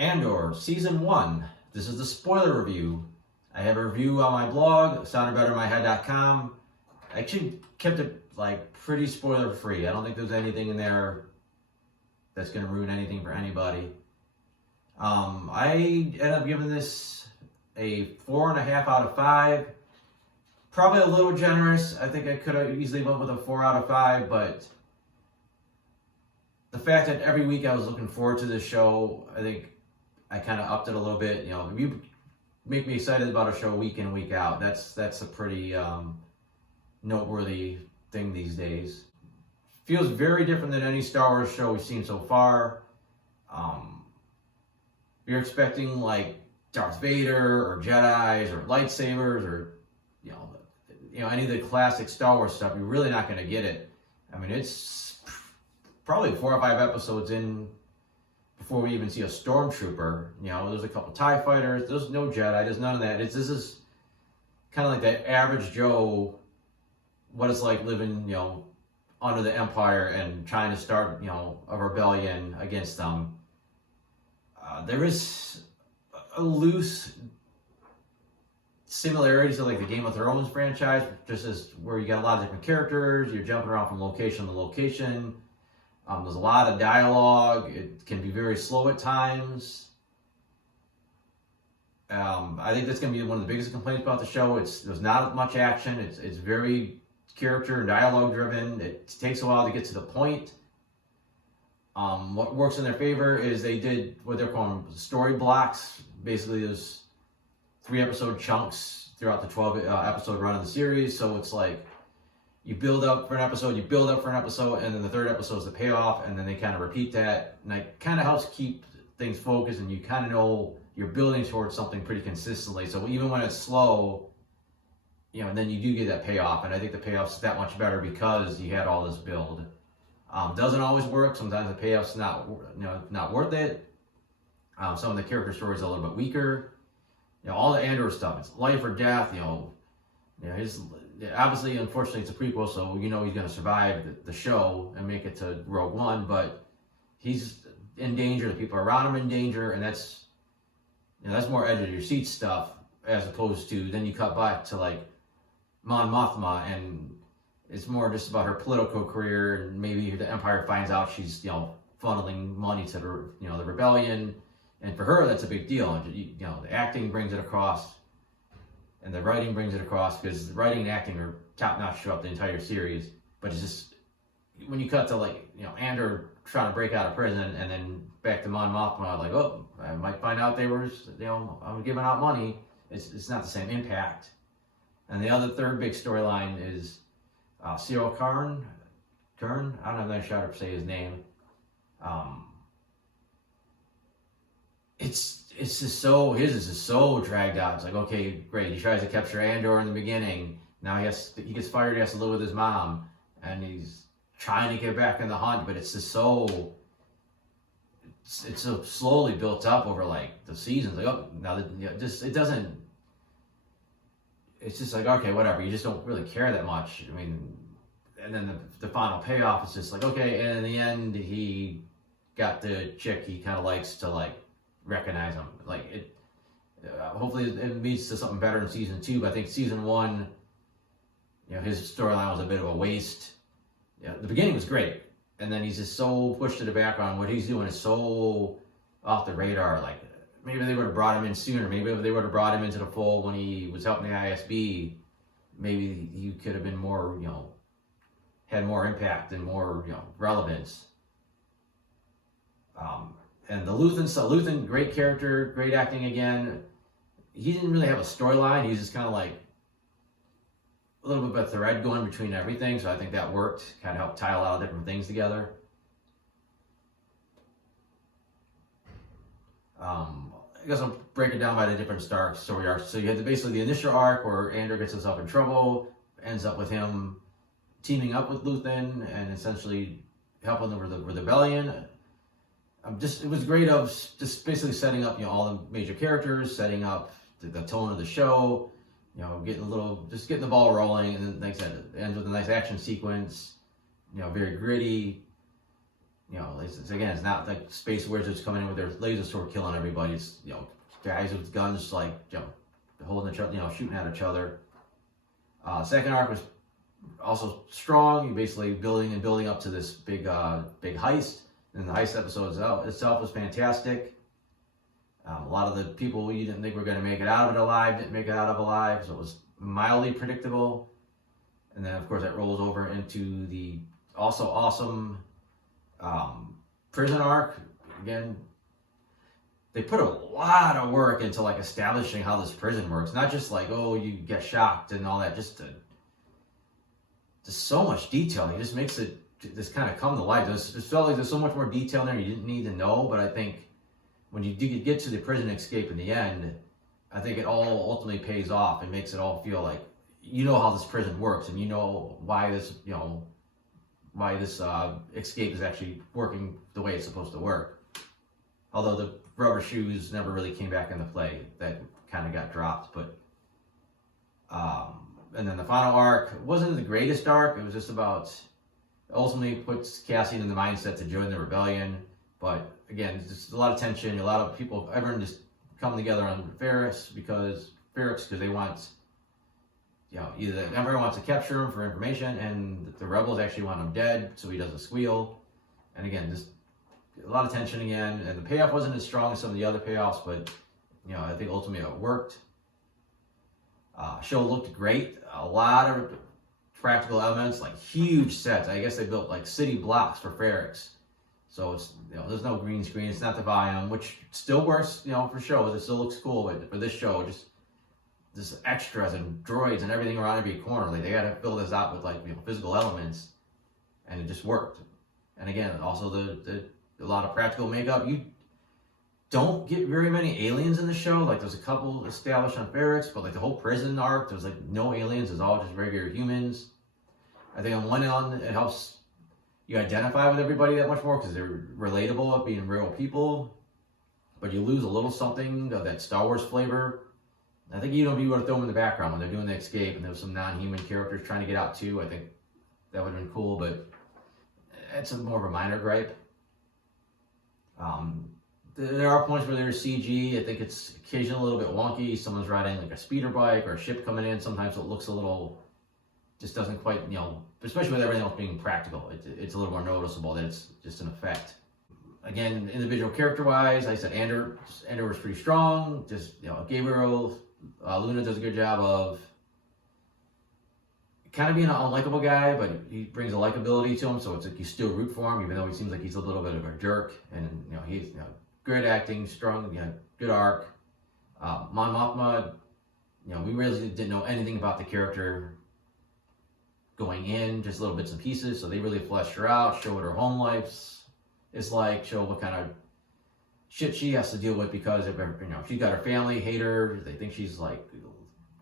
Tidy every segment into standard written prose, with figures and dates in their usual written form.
Andor, Season 1. This is the spoiler review. I have a review on my blog, soundedbettermyhead.com. I actually kept it pretty spoiler free. I don't think there's anything in there that's going to ruin anything for anybody. I ended up giving this a 4.5 out of 5. Probably a little generous. I think I could have easily went with a 4 out of 5, but the fact that every week I was looking forward to this show, I think I kind of upped it a little bit. You know, if you make me excited about a show week in, week out, that's a pretty noteworthy thing these days. Feels very different than any Star Wars show we've seen so far. If you're expecting like Darth Vader or Jedis or lightsabers or you know any of the classic Star Wars stuff, you're really not going to get it. I mean, it's probably 4 or 5 episodes in before we even see a stormtrooper. You know, there's a couple TIE fighters. There's no Jedi. There's none of that. This is kind of like that average Joe, what it's like living, under the Empire and trying to start, a rebellion against them. There is a loose similarities to like the Game of Thrones franchise, just as where you got a lot of different characters. You're jumping around from location to location. There's a lot of dialogue. It can be very slow at times. I think that's going to be one of the biggest complaints about the show. There's not much action. It's very character and dialogue driven. It takes a while to get to the point. What works in their favor is they did what they're calling story blocks. Basically, there's 3 episode chunks throughout the 12 episode run of the series. So it's like you build up for an episode, and then the 3rd episode is the payoff, and then they kind of repeat that. And that kind of helps keep things focused, and you kind of know you're building towards something pretty consistently. So even when it's slow, then you do get that payoff. And I think the payoff's that much better because you had all this build. Doesn't always work. Sometimes the payoff's not worth it. Some of the character stories are a little bit weaker. All the Andor stuff, it's life or death. Obviously, unfortunately, it's a prequel, so he's going to survive the show and make it to Rogue One, but he's in danger. The people around him in danger, and that's more edge of your seat stuff, as opposed to then you cut back to like Mon Mothma, and it's more just about her political career, and maybe the Empire finds out she's funneling money to the rebellion, and for her that's a big deal. And the acting brings it across. And the writing brings it across, because the writing and acting are top-notch throughout the entire series. But it's just, when you cut to Andor trying to break out of prison, and then back to Mon Mothma, like, oh, I might find out I'm giving out money. It's not the same impact. And the other 3rd big storyline is Cyril Karn. I don't know if I'm sure how to say his name. It's just so dragged out. It's like, okay, great. He tries to capture Andor in the beginning. Now he gets fired. He has to live with his mom, and he's trying to get back in the hunt. But it's just so slowly built up over like the seasons. Like, oh, now it doesn't. It's just like, okay, whatever. You just don't really care that much. I mean, and then the final payoff is just like, okay. And in the end, he got the chick he kind of likes to like recognize him. Like it. Hopefully, it leads to something better in season 2. But I think season 1, his storyline was a bit of a waste. The beginning was great, and then he's just so pushed to the background. What he's doing is so off the radar. Like maybe they would have brought him in sooner. Maybe if they would have brought him into the fold when he was helping the ISB, maybe he could have been more, had more impact and more, relevance. And the Luthen, great character, great acting again. He didn't really have a storyline. He's just kind of like a little bit of a thread going between everything. So I think that worked. Kind of helped tie a lot of different things together. I guess I'll break it down by the different story arcs. So you had basically the initial arc where Andor gets himself in trouble, ends up with him teaming up with Luthen and essentially helping them with the rebellion. It was great of just basically setting up, all the major characters, setting up the tone of the show, getting the ball rolling, and then like I said, it ends with a nice action sequence, very gritty. again, it's not like space wizards coming in with their laser sword killing everybody. It's, guys with guns, like, holding each other, shooting at each other. Second arc was also strong. You basically building up to this big heist. And the heist episode itself was fantastic. A lot of the people you didn't think were going to make it out of it alive didn't make it out of it alive, so it was mildly predictable. And then, of course, that rolls over into the also awesome prison arc. Again, they put a lot of work into like establishing how this prison works. Not just like, oh, you get shocked and all that. Just so much detail. It just makes it just kind of come to life. It felt like there's so much more detail in there you didn't need to know. But I think when you do get to the prison escape in the end, I think it all ultimately pays off. It makes it all feel like how this prison works, and why this escape is actually working the way it's supposed to work. Although the rubber shoes never really came back into play, that kind of got dropped. But and then the final arc wasn't the greatest arc. It was just about ultimately puts Cassian in the mindset to join the rebellion. But again, just a lot of tension. A lot of people, everyone just come together on Ferrix because they want, either the Emperor wants to capture him for information, and the rebels actually want him dead so he doesn't squeal. And again, just a lot of tension again. And the payoff wasn't as strong as some of the other payoffs, but I think ultimately it worked. Show looked great. A lot of practical elements, like huge sets. I guess they built like city blocks for Ferrix. So it's, there's no green screen. It's not the volume, which still works, for shows. It still looks cool, but for this show, just extras and droids and everything around every corner. Like, they got to fill this out with physical elements, and it just worked. And again, also a lot of practical makeup. You don't get very many aliens in the show. Like, there's a couple established on Ferrix, but like the whole prison arc, there's like no aliens. It's all just regular humans. I think on one end, it helps you identify with everybody that much more because they're relatable at being real people. But you lose a little something of that Star Wars flavor. I think you would have thrown them in the background when they're doing the escape, and there was some non-human characters trying to get out too. I think that would have been cool, but it's more of a minor gripe. There are points where there's CG. I think it's occasionally a little bit wonky. Someone's riding like a speeder bike or a ship coming in. Sometimes it looks a little, just doesn't quite, especially with everything else being practical. It's a little more noticeable that it's just an effect. Again, individual character-wise, like I said, Andor was pretty strong. Just, Gabriel Luna does a good job of kind of being an unlikable guy, but he brings a likability to him, so it's like you still root for him, even though he seems like he's a little bit of a jerk. And he's great acting, strong, good arc. Mon Mothma, we really didn't know anything about the character going in, just little bits and pieces. So they really fleshed her out, showed what her home life is like, show what kind of shit she has to deal with because of she's got her family hate her. They think she's like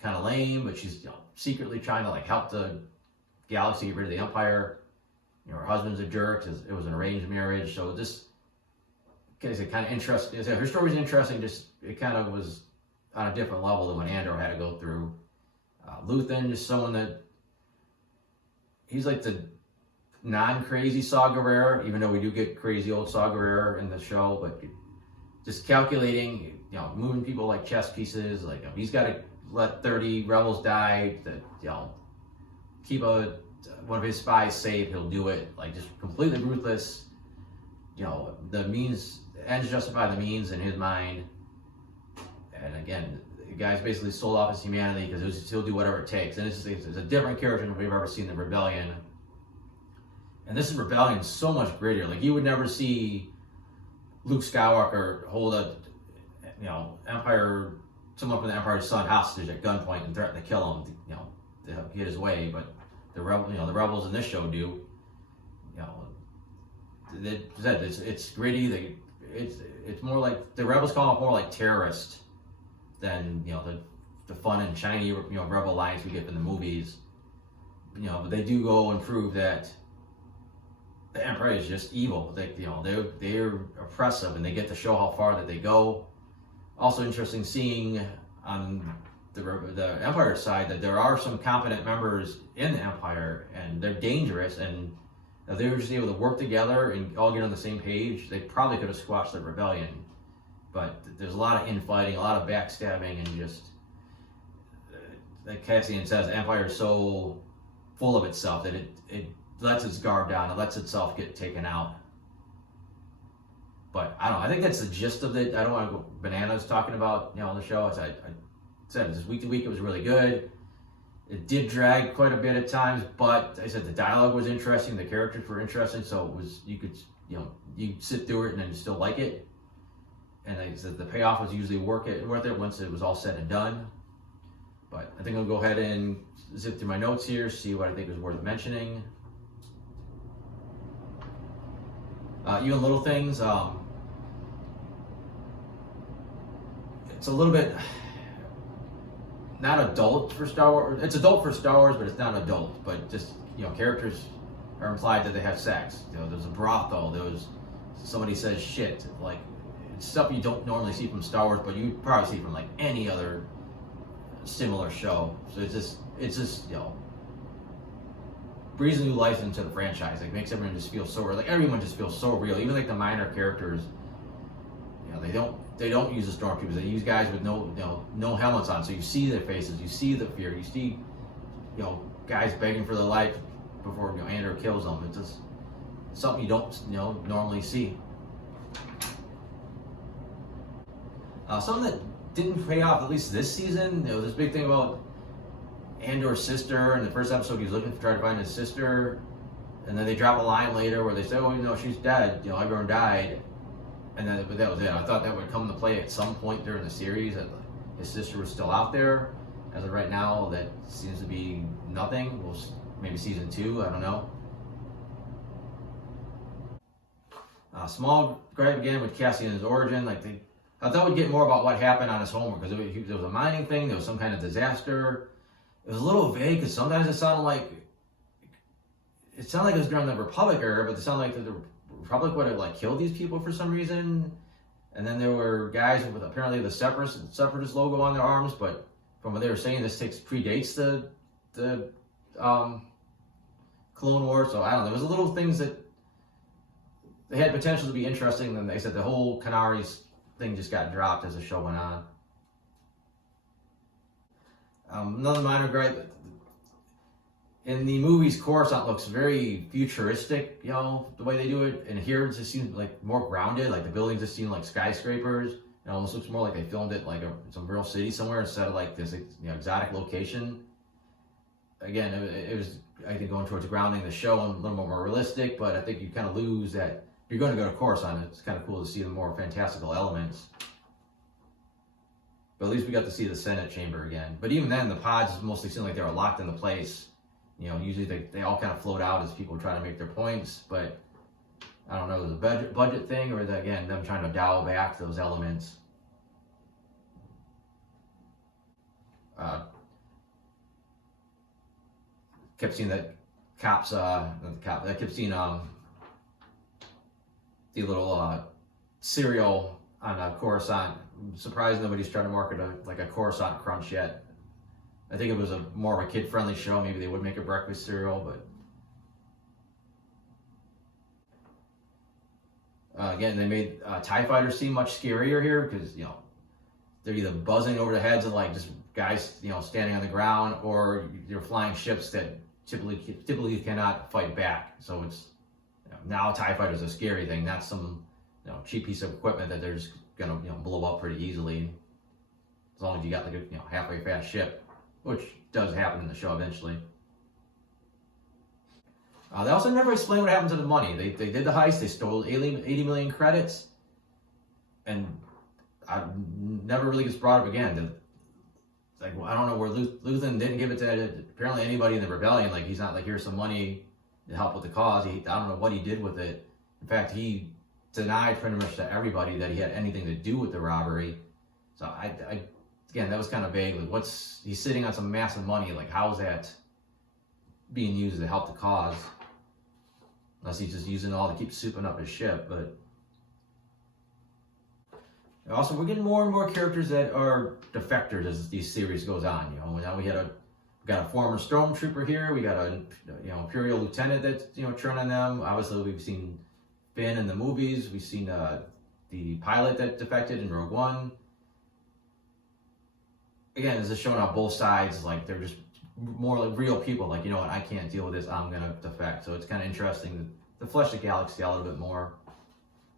kind of lame, but she's secretly trying to like help the galaxy get rid of the Empire. Her husband's a jerk. It was an arranged marriage, so just kind of interesting. Her story's interesting. Just it kind of was on a different level than what Andor had to go through. Luthen is someone that he's like the non-crazy Saw Gerrera, even though we do get crazy old Saw Gerrera in the show, but just calculating, moving people like chess pieces. Like, he's got to let 30 rebels die to, keep one of his spies safe. He'll do it. Like, just completely ruthless. The ends justify the means in his mind. And again, the guy's basically sold off his humanity because he'll do whatever it takes. And it's a different character than we've ever seen in the Rebellion. And this Rebellion is so much grittier. Like, you would never see Luke Skywalker hold someone from the Empire's son hostage at gunpoint and threaten to kill him, to get his way. But the rebels in this show do. It's gritty. It's more like the rebels call it more like terrorist than the fun and shiny rebel lines we get in the movies. But they do go and prove that the Emperor is just evil. They're oppressive, and they get to show how far that they go. Also interesting seeing on the Empire side that there are some competent members in the Empire, and they're dangerous, and If they were just able to work together and all get on the same page, they probably could have squashed the rebellion. But there's a lot of infighting, a lot of backstabbing, and just like Cassian says, Empire is so full of itself that it lets its guard down, it lets itself get taken out. But I don't know, I think that's the gist of it. I don't want to go bananas talking about, on the show. As I said, just week to week it was really good. It did drag quite a bit at times, but I said the dialogue was interesting, the characters were interesting, so it was, you could, you sit through it and then you still like it. And like I said, the payoff was usually worth it once it was all said and done. But I think I'll go ahead and zip through my notes here, see what I think is worth mentioning. Even little things, it's a little bit not adult for Star Wars. It's adult for Star Wars, but it's not adult. But just, characters are implied that they have sex. There's a brothel. There's somebody says shit. Like, it's stuff you don't normally see from Star Wars, but you probably see from like any other similar show. So it's just breathes new life into the franchise. Like, makes everyone just feel so real. Like, everyone just feels so real. Even like the minor characters, they don't use the stormtroopers. They use guys with no helmets on. So you see their faces, you see the fear, you see guys begging for their life before Andor kills them. It's just something you don't normally see. Something that didn't pay off, at least this season, there was this big thing about Andor's sister. In the first episode, he's looking to try to find his sister, and then they drop a line later where they say, "Oh, she's dead. Everyone died," and then that was it. I thought that would come to play at some point during the series, that his sister was still out there. As of right now, that seems to be nothing. Well, maybe season 2. I don't know. Small gripe again with Cassian's origin. I thought we'd get more about what happened on his homework, because there was a mining thing, there was some kind of disaster. It was a little vague, because sometimes it sounded like it was during the Republic era, but it sounded like the Republic would have killed these people for some reason. And then there were guys with apparently the separatist logo on their arms, but from what they were saying, this predates the Clone Wars. So I don't know. There was a little things that they had potential to be interesting. Then they said the whole Canaries thing just got dropped as the show went on. Another minor gripe. In the movies, Coruscant looks very futuristic, the way they do it. And here it just seems more grounded. The buildings just seem like skyscrapers. It almost looks more like they filmed it some real city somewhere instead of this exotic location. Again, it was, I think, going towards grounding the show and a little more realistic, but I think you kind of lose that. If you're going to go to Coruscant, it's kind of cool to see the more fantastical elements. But at least we got to see the Senate chamber again. But even then, the pods mostly seemed like they were locked into place. Usually they all kind of float out as people try to make their points. But I don't know, it was a budget thing, or again, them trying to dial back those elements. Kept seeing that cops, I kept seeing the little cereal on Coruscant. I'm surprised nobody's trying to market a Coruscant Crunch yet. I think it was more of a kid-friendly show. Maybe they would make a breakfast cereal, but again, they made TIE fighters seem much scarier here, because they're either buzzing over the heads of just guys standing on the ground, or they're flying ships that typically cannot fight back. So it's now TIE fighters are a scary thing, not some cheap piece of equipment that they're just gonna blow up pretty easily, as long as you got a halfway fast ship, which does happen in the show eventually. They also never explained what happened to the money. They did the heist, they stole 80 million credits, and I never really gets brought up again. I don't know where Luthen didn't give it to apparently anybody in the rebellion. He's not here's some money to help with the cause. I don't know what he did with it. In fact, he denied pretty much to everybody that he had anything to do with the robbery. So again, that was kind of vague. He's sitting on some massive money. How is that being used to help the cause? Unless he's just using it all to keep souping up his ship. But also, we're getting more and more characters that are defectors as this series goes on. Now we had a got a former stormtrooper here. We got a Imperial lieutenant that's training them. Obviously, we've seen Finn in the movies. We've seen the pilot that defected in Rogue One. Again, this is showing how both sides, like, they're just more like real people. Like, you know what, I can't deal with this, I'm gonna defect. So it's kind of interesting to flesh the galaxy out a little bit more.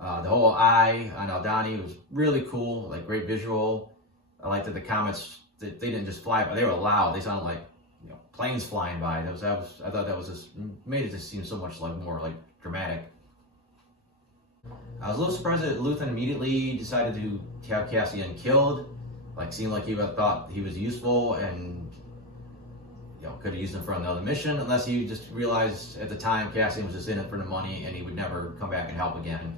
The whole eye on Aldhani was really cool, like great visual. I liked that the comets, they didn't just fly by, they were loud. They sounded like planes flying by. I thought that was just made it just seem so much like more like dramatic. I was a little surprised that Luthen immediately decided to have Cassian killed. Like, seemed like he thought he was useful and could have used him for another mission, unless he just realized at the time Cassian was just in it for the money and he would never come back and help again.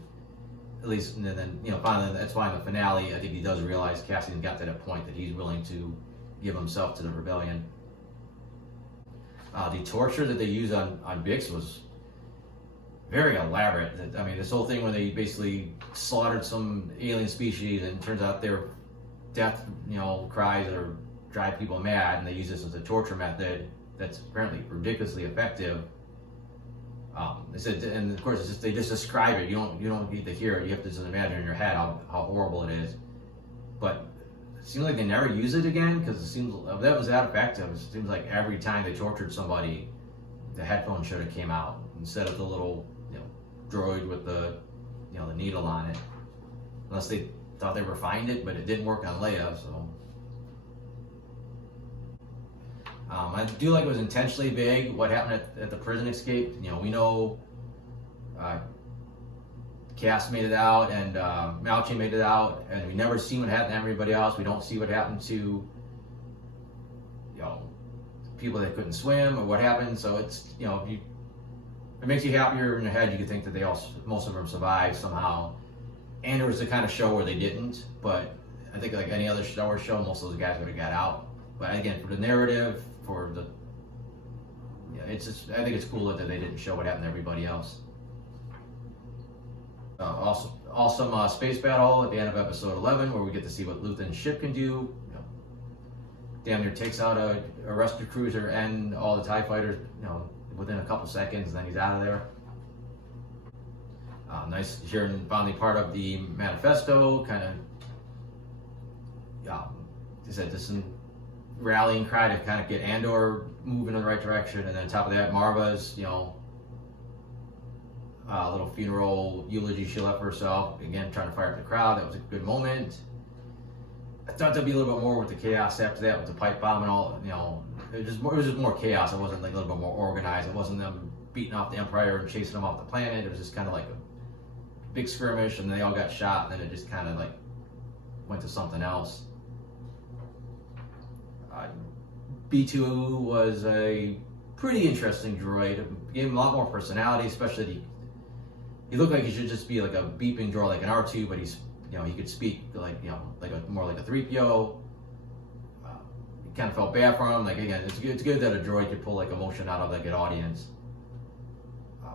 At least, and then finally, that's why in the finale, I think he does realize Cassian got to that point that he's willing to give himself to the rebellion. The torture that they used on Bix was very elaborate. I mean, this whole thing where they basically slaughtered some alien species and it turns out their death, cries or drive people mad, and they use this as a torture method that's apparently ridiculously effective. They said, and of course, they just describe it. You don't need to hear it. You have to just imagine in your head how horrible it is. But it seems like they never use it again, because it seems if that was that effective. It seems like every time they tortured somebody, the headphone should have came out instead of the little droid with the the needle on it. Unless they thought they refined it, but it didn't work on Leia. So I do like it was intentionally vague what happened at the prison escape. We know Cass made it out and Malchi made it out, and we never see what happened to everybody else. We don't see what happened to people that couldn't swim or what happened. So it's it makes you happier in your head. You could think that most of them survived somehow. Andor was the kind of show where they didn't, but I think like any other Star Wars show, most of those guys would have got out. But again, for the narrative, for the it's just, I think it's cool that they didn't show what happened to everybody else. Awesome space battle at the end of episode 11, where we get to see what Luthen's ship can do. Damn near takes out a rescue cruiser and all the TIE fighters, within a couple seconds, and then he's out of there. Nice hearing finally part of the manifesto, kind of, he said this rallying cry to kind of get Andor moving in the right direction, and then on top of that, Marva's, little funeral eulogy she left for herself, again trying to fire up the crowd. That was a good moment. I thought there'd be a little bit more with the chaos after that, with the pipe bomb and all. It was just more chaos. It wasn't like a little bit more organized. It wasn't them beating off the Empire and chasing them off the planet. It was just kind of like a big skirmish, and they all got shot, and then it just kind of like went to something else. B2 was a pretty interesting droid. It gave him a lot more personality, especially he looked like he should just be like a beeping droid, like an R2, but he's he could speak like more like a 3PO. Kind of felt bad for him. Like, again, it's good that a droid could pull like emotion out of like an audience.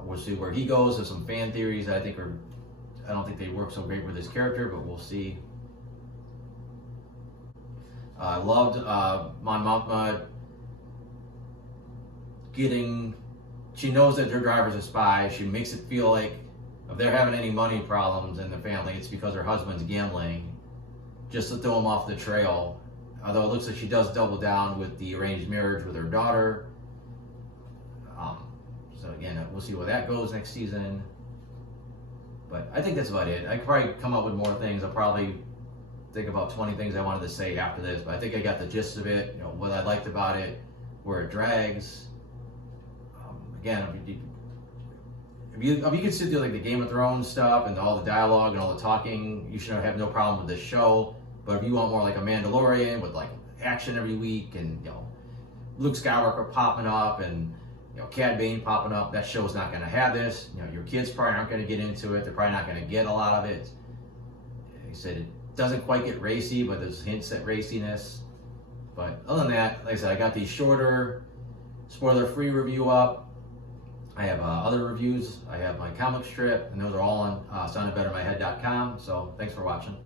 We'll see where he goes. There's some fan theories that I don't think they work so great with his character, but we'll see. I loved Mon Mothma she knows that her driver's a spy. She makes it feel like if they're having any money problems in the family, it's because her husband's gambling, just to throw him off the trail. Although it looks like she does double down with the arranged marriage with her daughter. So again, we'll see where that goes next season. But I think that's about it. I could probably come up with more things. I'll probably think about 20 things I wanted to say after this, but I think I got the gist of it, what I liked about it, where it drags. Again, if you could sit through like the Game of Thrones stuff and all the dialogue and all the talking, you should have no problem with this show. But if you want more like a Mandalorian with like action every week and Luke Skywalker popping up and Cad Bane popping up, that show's not going to have this. Your kids probably aren't going to get into it. They're probably not going to get a lot of it. He said it doesn't quite get racy, but there's hints at raciness. But other than that, like I said, I got the shorter, spoiler-free review up. I have other reviews. I have my comic strip, and those are all on soundedbettermyhead.com. So thanks for watching.